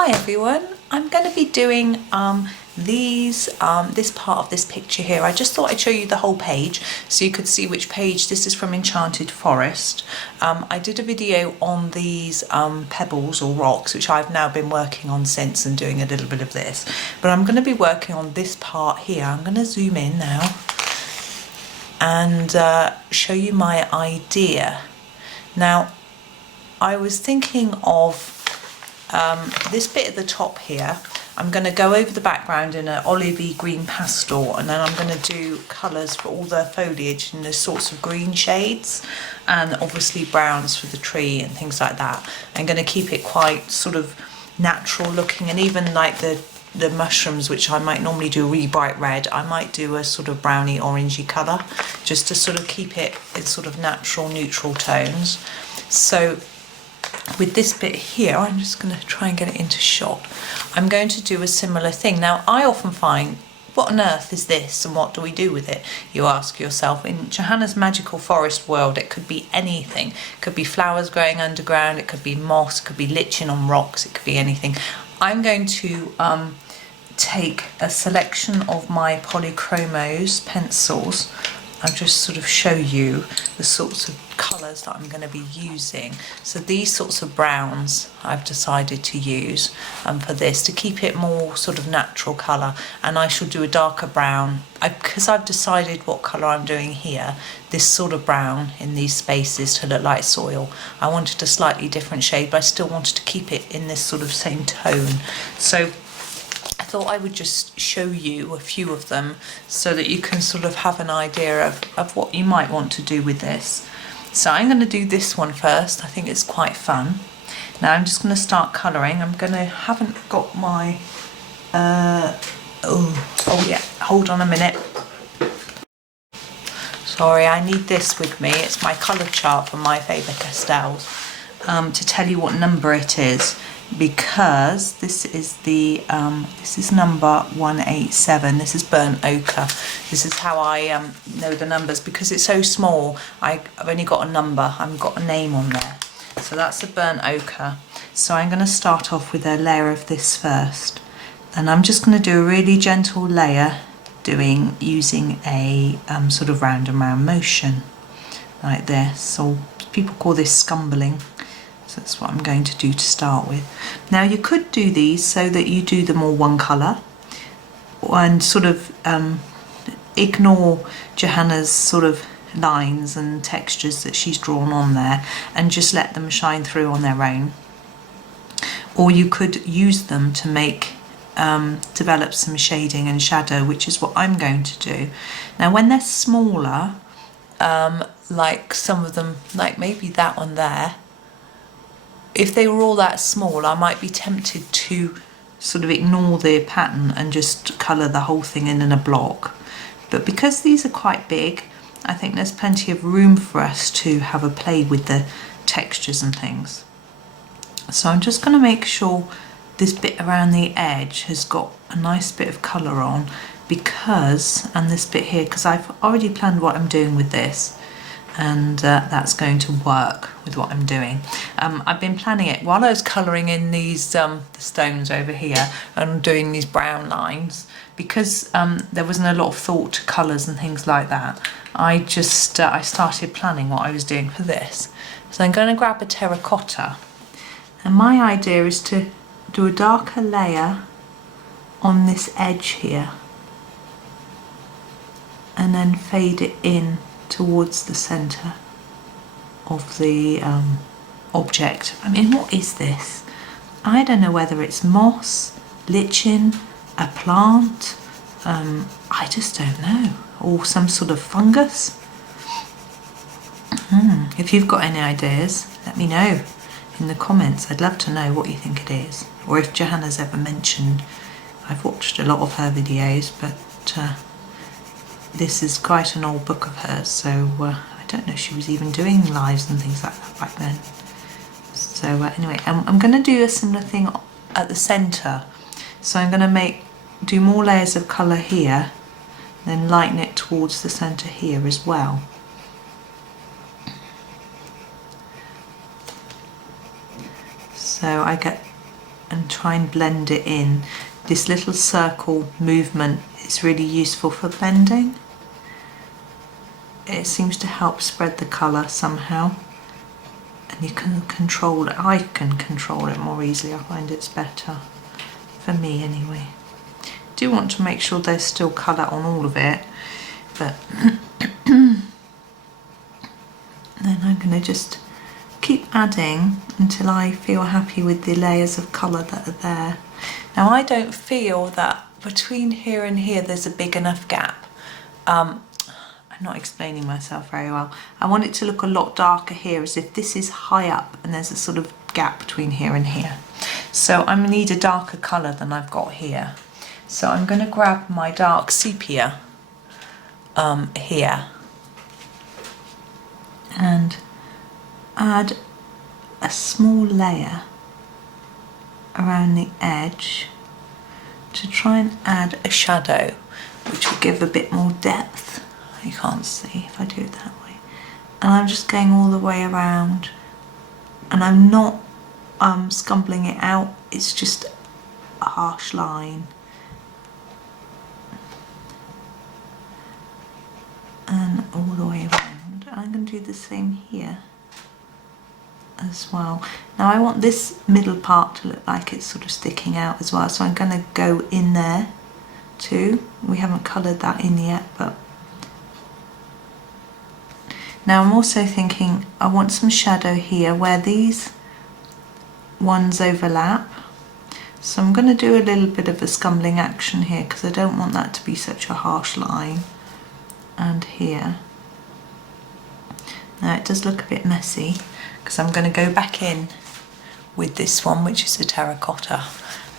Hi everyone, I'm going to be doing this part of this picture here. I just thought I'd show you the whole page so you could see which page. This is from Enchanted Forest. I did a video on these pebbles or rocks, which I've now been working on since and doing a little bit of this. But I'm going to be working on this part here. I'm going to zoom in now and show you my idea. Now, I was thinking of this bit at the top here. I'm going to go over the background in an olivey green pastel, and then I'm going to do colours for all the foliage in the sorts of green shades, and obviously browns for the tree and things like that. I'm going to keep it quite sort of natural looking, and even like the mushrooms, which I might normally do a really bright red, I might do a sort of browny orangey colour, just to sort of keep it in sort of natural neutral tones. So with this bit here, I'm just going to try and get it into shot. I'm going to do a similar thing. Now, I often find, what on earth is this and what do we do with it? You ask yourself. In Johanna's magical forest world, it could be anything. It could be flowers growing underground, it could be moss, it could be lichen on rocks, it could be anything. I'm going to take a selection of my Polychromos pencils. I'll just sort of show you the sorts of colours that I'm going to be using. So these sorts of browns I've decided to use for this, to keep it more sort of natural colour. And I shall do a darker brown, because I've decided what colour I'm doing here, this sort of brown in these spaces to look like soil. I wanted a slightly different shade, but I still wanted to keep it in this sort of same tone. So I thought I would just show you a few of them so that you can sort of have an idea of what you might want to do with this. So I'm going to do this one first. I think it's quite fun. Now I'm just going to start colouring. Haven't got my, oh yeah, hold on a minute. Sorry, I need this with me. It's my colour chart from my Faber Castell to tell you what number it is. Because this is the this is number 187. This is burnt ochre. This is how I know the numbers, because it's so small. I've only got a number. I haven't got a name on there. So that's the burnt ochre. So I'm going to start off with a layer of this first, and I'm just going to do a really gentle layer, using a sort of round and round motion like this. Or people call this scumbling. So that's what I'm going to do to start with. Now you could do these so that you do them all one colour and sort of ignore Johanna's sort of lines and textures that she's drawn on there and just let them shine through on their own. Or you could use them to make develop some shading and shadow, which is what I'm going to do. Now when they're smaller, like some of them, like maybe that one there, if they were all that small, I might be tempted to sort of ignore the pattern and just colour the whole thing in a block. But because these are quite big, I think there's plenty of room for us to have a play with the textures and things. So I'm just going to make sure this bit around the edge has got a nice bit of colour on, and this bit here, because I've already planned what I'm doing with this. And that's going to work with what I'm doing. I've been planning it while I was colouring in these the stones over here and doing these brown lines, because there wasn't a lot of thought to colours and things like that. I just I started planning what I was doing for this. So I'm going to grab a terracotta, and my idea is to do a darker layer on this edge here and then fade it in towards the centre of the object. I mean, what is this? I don't know whether it's moss, lichen, a plant, I just don't know, or some sort of fungus. If you've got any ideas, let me know in the comments. I'd love to know what you think it is, or if Johanna's ever mentioned. I've watched a lot of her videos, but this is quite an old book of hers, so I don't know if she was even doing lives and things like that back then. So anyway, I'm going to do a similar thing at the centre. So I'm going to do more layers of colour here, then lighten it towards the centre here as well. So I get and try and blend it in. This little circle movement is really useful for blending. It seems to help spread the colour somehow, and you can control it. I can control it more easily. I find it's better, for me anyway. Do want to make sure there's still colour on all of it, but then I'm going to just keep adding until I feel happy with the layers of colour that are there. Now I don't feel that between here and here there's a big enough gap. I'm not explaining myself very well. I want it to look a lot darker here, as if this is high up and there's a sort of gap between here and here. So I'm going to need a darker colour than I've got here. So I'm going to grab my dark sepia here and add a small layer around the edge to try and add a shadow, which will give a bit more depth. You can't see if I do it that way. And I'm just going all the way around, and I'm not scumbling it out, it's just a harsh line. And all the way around. I'm going to do the same here as well. Now I want this middle part to look like it's sort of sticking out as well, so I'm going to go in there too. We haven't coloured that in yet, but now I'm also thinking I want some shadow here where these ones overlap. So I'm going to do a little bit of a scumbling action here because I don't want that to be such a harsh line. And here. Now it does look a bit messy because I'm going to go back in with this one, which is a terracotta,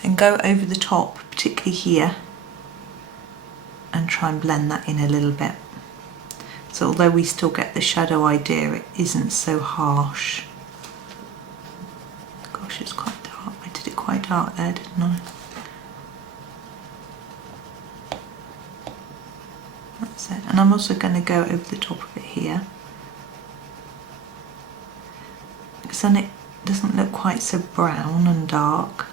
and go over the top, particularly here, and try and blend that in a little bit. So although we still get the shadow idea, it isn't so harsh. Gosh, it's quite dark. I did it quite dark there, didn't I? That's it. And I'm also going to go over the top of it here, because then it doesn't look quite so brown and dark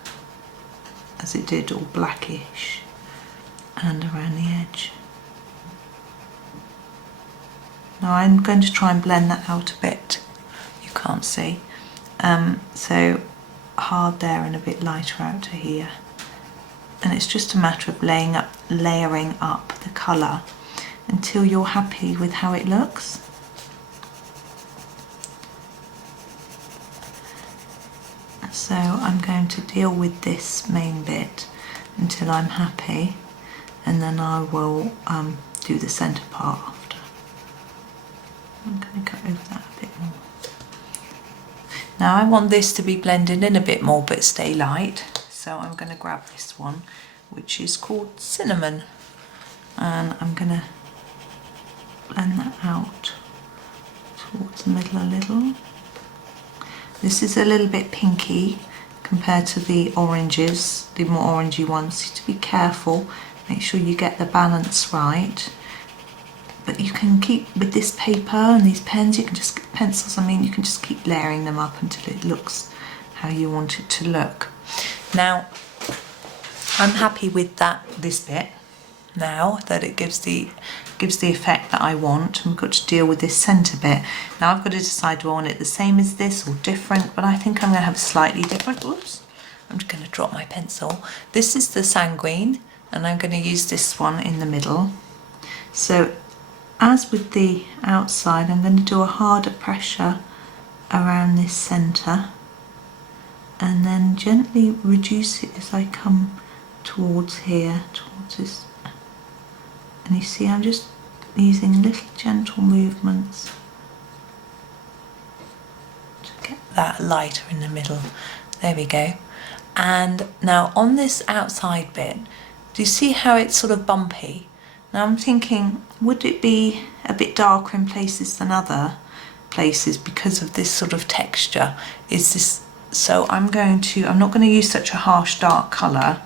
as it did, all blackish, and around the edge. Now I'm going to try and blend that out a bit. You can't see. So hard there and a bit lighter out to here. And it's just a matter of layering up the colour until you're happy with how it looks. So I'm going to deal with this main bit until I'm happy, and then I will do the centre part after. I'm going to go over that a bit more. Now I want this to be blended in a bit more but stay light, so I'm going to grab this one, which is called Cinnamon, and I'm going to blend that out towards the middle a little. This is a little bit pinky compared to the oranges, the more orangey ones, so to be careful, make sure you get the balance right. But you can keep, with this paper and these pens, you can just, pencils I mean, you can just keep layering them up until it looks how you want it to look. Now, I'm happy with this bit now, that it gives the effect that I want. And we've got to deal with this centre bit. Now I've got to decide, do I want it the same as this or different, but I think I'm going to have a slightly different. Oops, I'm just going to drop my pencil. This is the Sanguine, and I'm going to use this one in the middle. So as with the outside, I'm going to do a harder pressure around this centre and then gently reduce it as I come towards here, towards this. And you see I'm just using little gentle movements to get that lighter in the middle. There we go. And now on this outside bit, do you see how it's sort of bumpy? Now I'm thinking, would it be a bit darker in places than other places because of this sort of texture? So I'm not going to use such a harsh dark colour.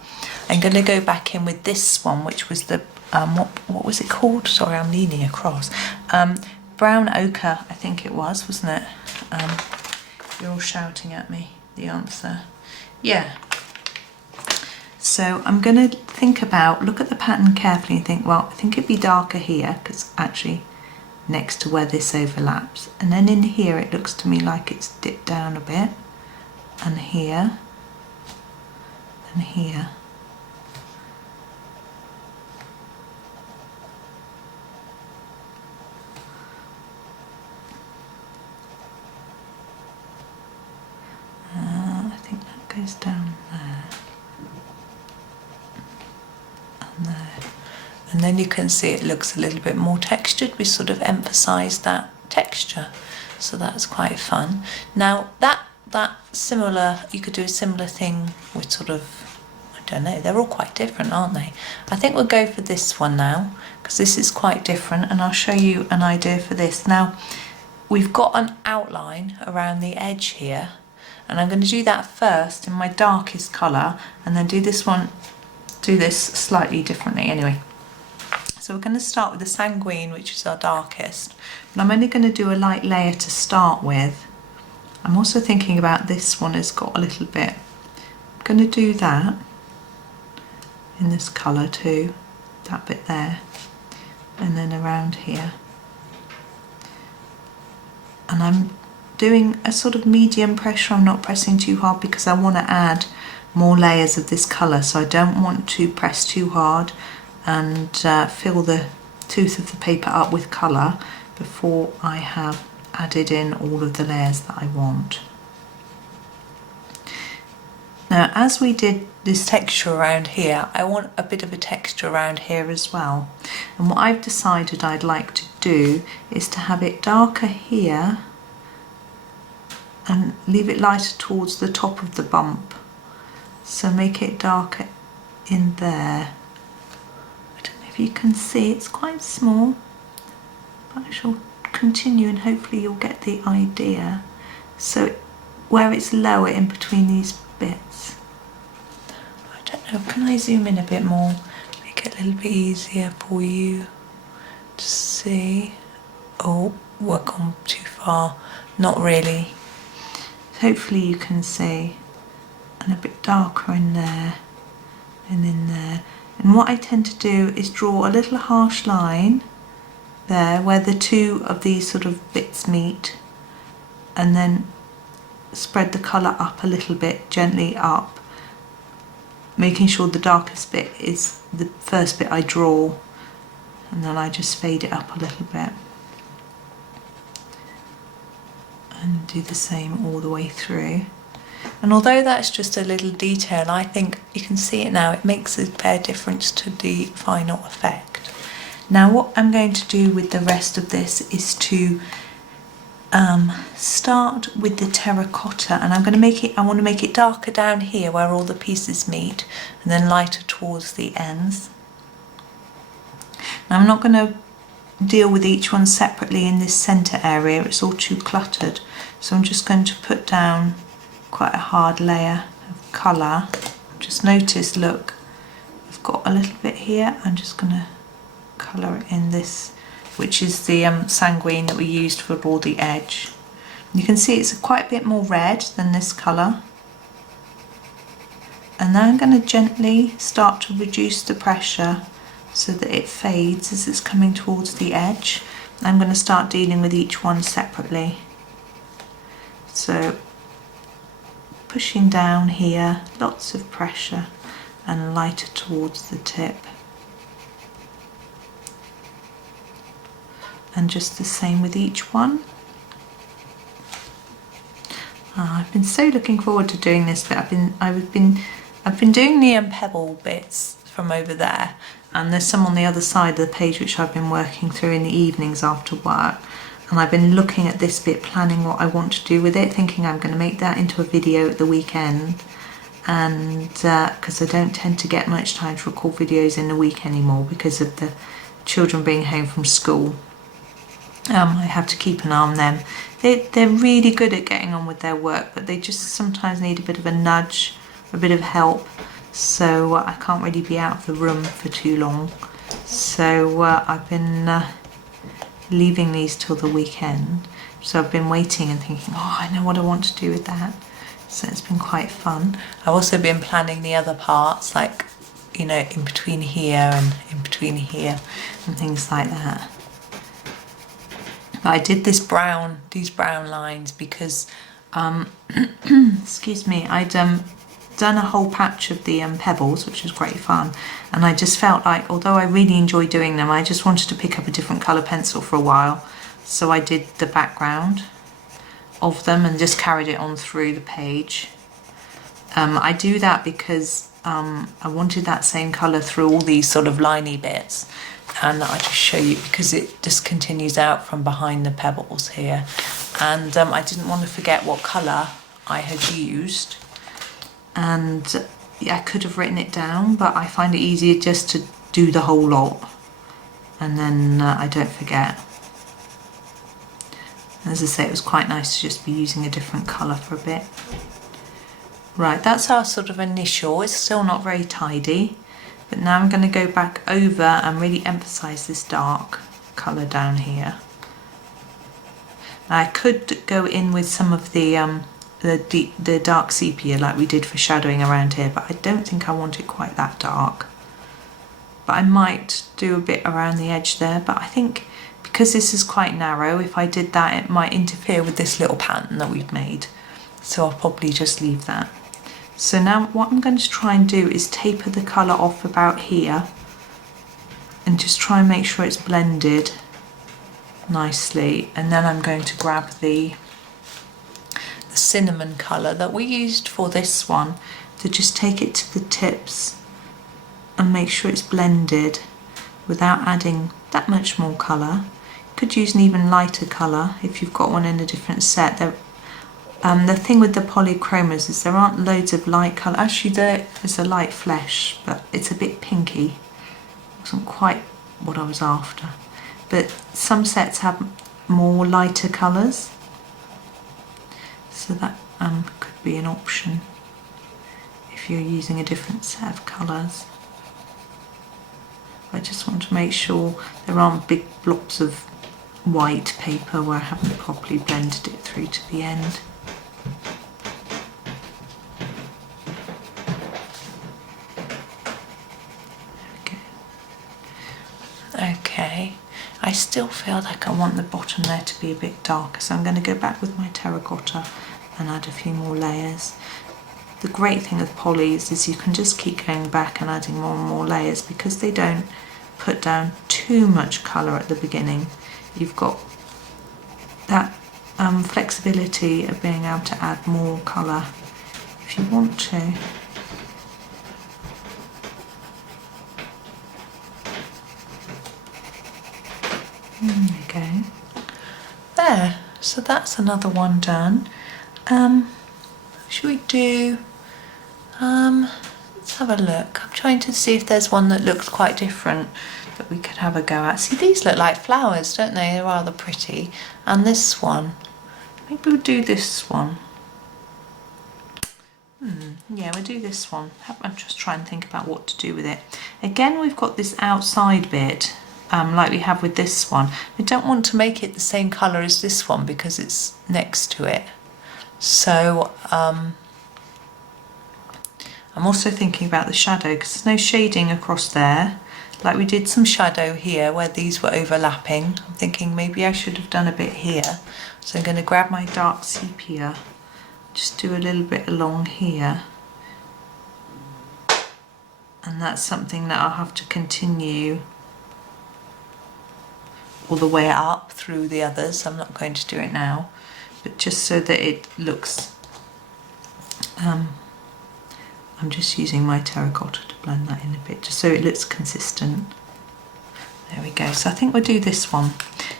I'm going to go back in with this one, which was the what was it called? Sorry, I'm leaning across. Brown ochre, I think it was, wasn't it? You're all shouting at me the answer. Yeah, So I'm going to look at the pattern carefully and think, well, I think it'd be darker here because actually next to where this overlaps, and then in here it looks to me like it's dipped down a bit, and here and here. I think that goes down there and there. And then you can see it looks a little bit more textured. We sort of emphasised that texture, so that's quite fun. Now that similar, you could do a similar thing with sort of, I don't know, they're all quite different, aren't they? I think we'll go for this one now because this is quite different, and I'll show you an idea for this. Now we've got an outline around the edge here, and I'm going to do that first in my darkest colour and then do this slightly differently anyway. So we're going to start with the Sanguine, which is our darkest, but I'm only going to do a light layer to start with. I'm also thinking about this one has got a little bit. I'm going to do that in this colour too, that bit there, and then around here. And I'm doing a sort of medium pressure, I'm not pressing too hard because I want to add more layers of this colour, so I don't want to press too hard and fill the tooth of the paper up with colour before I have added in all of the layers that I want. Now as we did this texture around here, I want a bit of a texture around here as well, and what I've decided I'd like to do is to have it darker here and leave it lighter towards the top of the bump, so make it darker in there. I don't know if you can see, it's quite small, but I shall continue and hopefully you'll get the idea. So where it's lower in between these bits, I don't know, can I zoom in a bit more, make it a little bit easier for you to see? Oh, we've gone too far, not really. Hopefully you can see, and a bit darker in there and in there. And what I tend to do is draw a little harsh line there where the two of these sort of bits meet, and then spread the colour up a little bit, gently up, making sure the darkest bit is the first bit I draw, and then I just fade it up a little bit and do the same all the way through. And although that's just a little detail, I think you can see it now, it makes a fair difference to the final effect. Now what I'm going to do with the rest of this is to start with the terracotta, and I'm going to make it, I want to make it darker down here where all the pieces meet, and then lighter towards the ends. Now I'm not going to deal with each one separately in this centre area, it's all too cluttered, so I'm just going to put down quite a hard layer of colour. Just notice, look, I've got a little bit here, I'm just going to colour it in this, which is the Sanguine that we used for all the edge. You can see it's quite a bit more red than this colour. And now I'm going to gently start to reduce the pressure so that it fades as it's coming towards the edge. I'm going to start dealing with each one separately. So pushing down here, lots of pressure, and lighter towards the tip. And just the same with each one. I've been so looking forward to doing this bit. I've been doing the pebble bits from over there, and there's some on the other side of the page which I've been working through in the evenings after work. And I've been looking at this bit, planning what I want to do with it, thinking I'm going to make that into a video at the weekend. And because I don't tend to get much time to record videos in the week anymore because of the children being home from school. I have to keep an eye on them. They're really good at getting on with their work, but they just sometimes need a bit of a nudge, a bit of help. So I can't really be out of the room for too long. So I've been leaving these till the weekend. So I've been waiting and thinking, oh, I know what I want to do with that. So it's been quite fun. I've also been planning the other parts, like, you know, in between here and in between here and things like that. But I did these brown lines because, excuse me, I'd done a whole patch of the pebbles, which was great fun, and I just felt like, although I really enjoy doing them, I just wanted to pick up a different colour pencil for a while. So I did the background of them and just carried it on through the page. I do that because I wanted that same colour through all these sort of liney bits, and I'll just show you because it just continues out from behind the pebbles here, and I didn't want to forget what colour I had used, and I could have written it down, but I find it easier just to do the whole lot and then I don't forget. As I say, it was quite nice to just be using a different colour for a bit. Right, that's our sort of initial. It's still not very tidy, but now I'm going to go back over and really emphasise this dark colour down here. Now I could go in with some of the dark sepia like we did for shadowing around here, but I don't think I want it quite that dark. But I might do a bit around the edge there, but I think because this is quite narrow, if I did that it might interfere with this little pattern that we've made. So I'll probably just leave that. So now what I'm going to try and do is taper the colour off about here and just try and make sure it's blended nicely, and then I'm going to grab the cinnamon colour that we used for this one to just take it to the tips and make sure it's blended without adding that much more colour. You could use an even lighter colour if you've got one in a different set. The thing with the polychromos is there aren't loads of light colour. Actually there is a light flesh, but it's a bit pinky. It wasn't quite what I was after. But some sets have more lighter colours, so that could be an option if you're using a different set of colours. I just want to make sure there aren't big blobs of white paper where I haven't properly blended it through to the end. Okay, I still feel like I want the bottom there to be a bit darker, so I'm going to go back with my terracotta and add a few more layers. The great thing with polys is you can just keep going back and adding more and more layers because they don't put down too much colour at the beginning. You've got that flexibility of being able to add more colour if you want to. There we go. There, so that's another one done. Should we do, let's have a look. I'm trying to see if there's one that looks quite different that we could have a go at. See, these look like flowers, don't they? They're rather pretty. And this one, maybe we'll do this one. Yeah, we'll do this one. I'm just trying to think about what to do with it. Again, we've got this outside bit, like we have with this one. I don't want to make it the same colour as this one because it's next to it. So I'm also thinking about the shadow because there's no shading across there. Like we did some shadow here where these were overlapping. I'm thinking maybe I should have done a bit here. So I'm going to grab my dark sepia, just do a little bit along here. And that's something that I'll have to continue all the way up through the others. I'm not going to do it now, but just so that it looks, I'm just using my terracotta to blend that in a bit, just so it looks consistent. There we go. So I think we'll do this one.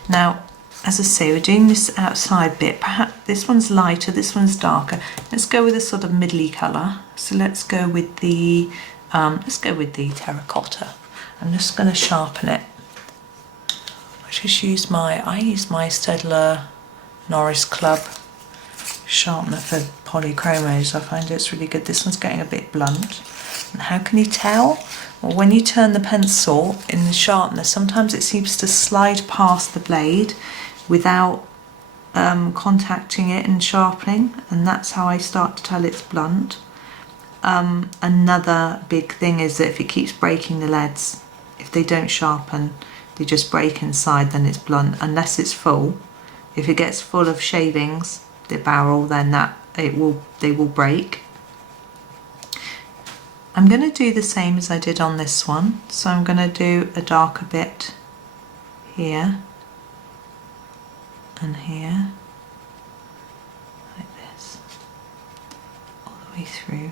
Now, as I say, we're doing this outside bit. Perhaps this one's lighter, this one's darker. Let's go with a sort of middly colour. So let's go with the terracotta. I'm just going to sharpen it. I use my Staedtler Noris Club sharpener for polychromos. I find it's really good. This one's getting a bit blunt. And how can you tell? Well, when you turn the pencil in the sharpener, sometimes it seems to slide past the blade without contacting it and sharpening, and that's how I start to tell it's blunt. Another big thing is that if it keeps breaking the leads, if they don't sharpen, they just break inside, then it's blunt, unless it's full. If it gets full of shavings, the barrel, then they will break. I'm going to do the same as I did on this one, so I'm going to do a darker bit here and here, like this, all the way through.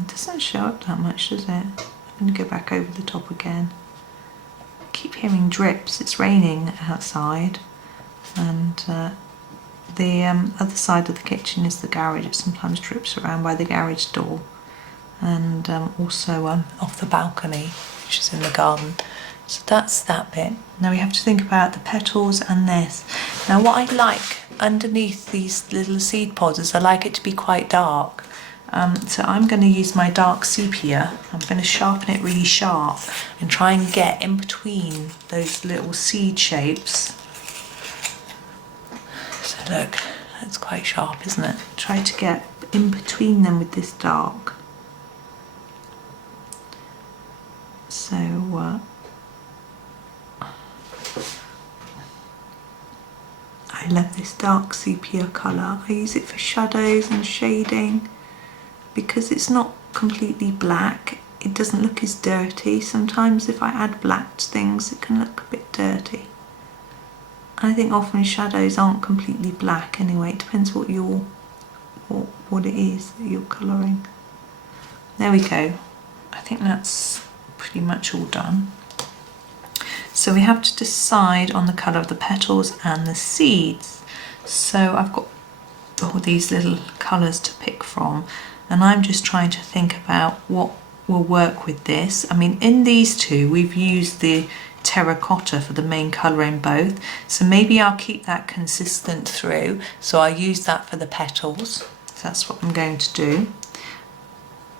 It doesn't show up that much, does it? I'm going to go back over the top again. I keep hearing drips. It's raining outside, and the other side of the kitchen is the garage. It sometimes drips around by the garage door, and also off the balcony, which is in the garden. So that's that bit. Now we have to think about the petals and this. Now what I like underneath these little seed pods is I like it to be quite dark. So I'm going to use my dark sepia. I'm going to sharpen it really sharp and try and get in between those little seed shapes. So look, that's quite sharp, isn't it? Try to get in between them with this dark. So I love this dark sepia colour. I use it for shadows and shading. Because it's not completely black, it doesn't look as dirty. Sometimes if I add black to things, it can look a bit dirty. I think often shadows aren't completely black anyway. It depends what it is that you're colouring. There we go. I think that's pretty much all done. So we have to decide on the colour of the petals and the seeds. So I've got all these little colours to pick from, and I'm just trying to think about what will work with this. I mean, in these two we've used the terracotta for the main colour in both, so maybe I'll keep that consistent through, so I'll use that for the petals. So that's what I'm going to do.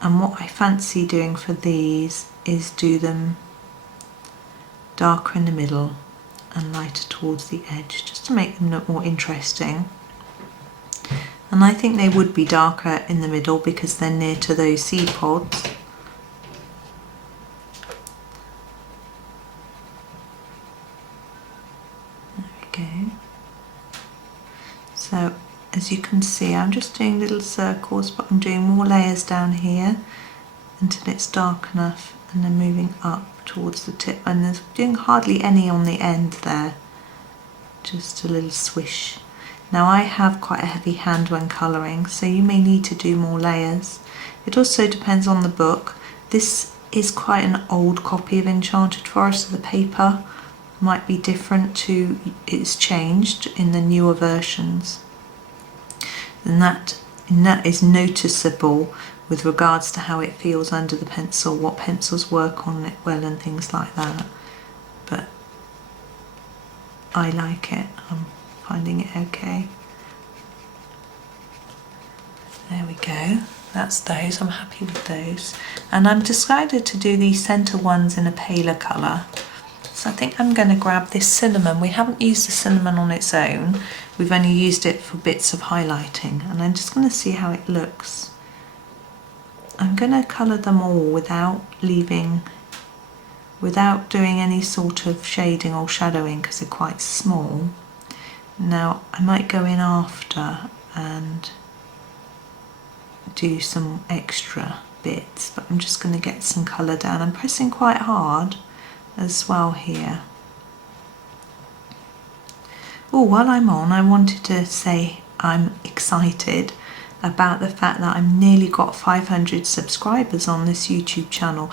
And what I fancy doing for these is do them darker in the middle and lighter towards the edge, just to make them look more interesting. And I think they would be darker in the middle because they're near to those seed pods. There we go. So as you can see, I'm just doing little circles, but I'm doing more layers down here until it's dark enough, and then moving up towards the tip, and there's doing hardly any on the end there, just a little swish. Now I have quite a heavy hand when colouring, so you may need to do more layers. It also depends on the book. This is quite an old copy of Enchanted Forest, so the paper might be different to, it's changed in the newer versions. And that is noticeable with regards to how it feels under the pencil, what pencils work on it well and things like that. But I like it. I'm finding it okay. There we go. That's those. I'm happy with those. And I'm decided to do these centre ones in a paler colour. So I think I'm going to grab this cinnamon. We haven't used the cinnamon on its own. We've only used it for bits of highlighting. And I'm just going to see how it looks. I'm going to colour them all without doing any sort of shading or shadowing because they're quite small. Now I might go in after and do some extra bits, but I'm just going to get some colour down. I'm pressing quite hard as well here. Oh, while I'm on, I wanted to say I'm excited about the fact that I've nearly got 500 subscribers on this YouTube channel.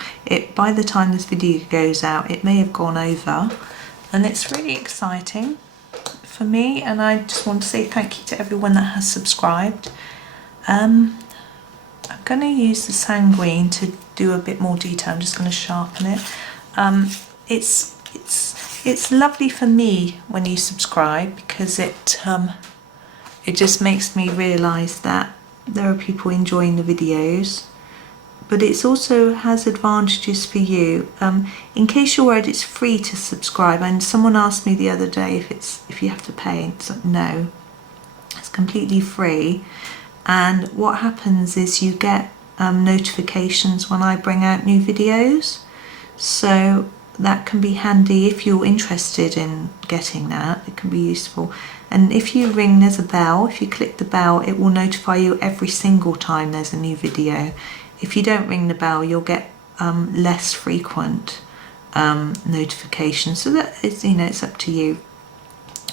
By the time this video goes out, it may have gone over, and it's really exciting for me, and I just want to say thank you to everyone that has subscribed. I'm going to use the Sanguine to do a bit more detail. I'm just going to sharpen it. It's lovely for me when you subscribe, because it just makes me realise that there are people enjoying the videos, but it also has advantages for you. In case you're worried, it's free to subscribe, and someone asked me the other day if you have to pay. It's like, no, it's completely free. And what happens is you get notifications when I bring out new videos, so that can be handy if you're interested in getting that. It can be useful. And if you ring, there's a bell. If you click the bell, it will notify you every single time there's a new video. If you don't ring the bell, you'll get less frequent notifications. So that is, you know, it's up to you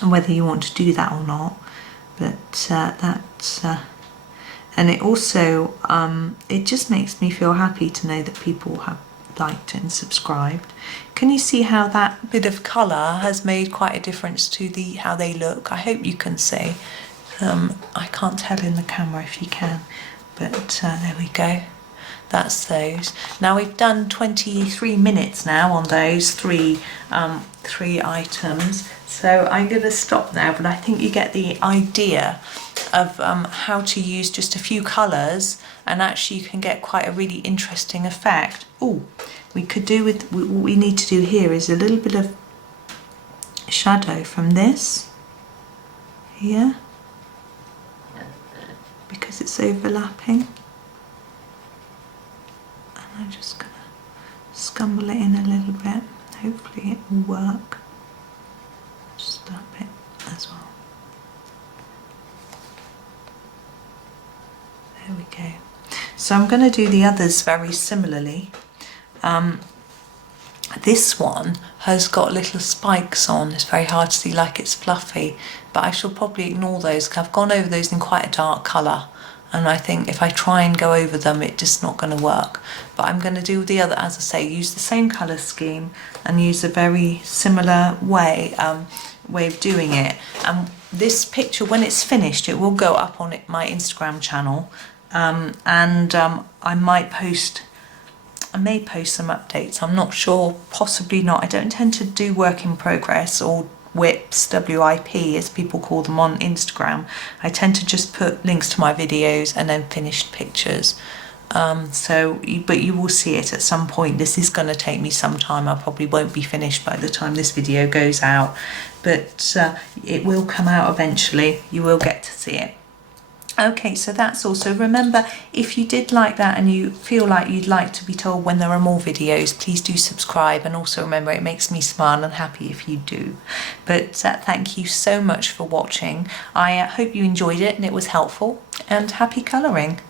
and whether you want to do that or not. But and it also it just makes me feel happy to know that people have liked and subscribed. Can you see how that bit of colour has made quite a difference to how they look? I hope you can see. I can't tell in the camera if you can, but there we go. That's those. Now we've done 23 minutes now on those three items, so I'm going to stop now, but I think you get the idea of how to use just a few colours, and actually you can get quite a really interesting effect. Oh, we could do with what we need to do here is a little bit of shadow from this here, because it's overlapping. I'm just going to scumble it in a little bit. Hopefully it will work. Just that bit as well. There we go. So I'm going to do the others very similarly. This one has got little spikes on. It's very hard to see, like it's fluffy, but I shall probably ignore those because I've gone over those in quite a dark colour. And I think if I try and go over them, it's just not going to work. But I'm going to do the other, as I say, use the same colour scheme and use a very similar way of doing it. And this picture, when it's finished, it will go up on my Instagram channel. I may post some updates. I'm not sure, possibly not. I don't tend to do work in progress or WIPs, WIP as people call them on Instagram. I tend to just put links to my videos and then finished pictures. But you will see it at some point. This is going to take me some time. I probably won't be finished by the time this video goes out, but it will come out eventually. You will get to see it. Okay, so that's all. So remember, if you did like that and you feel like you'd like to be told when there are more videos, please do subscribe. And also remember, it makes me smile and happy if you do. But thank you so much for watching. I hope you enjoyed it and it was helpful, and happy colouring.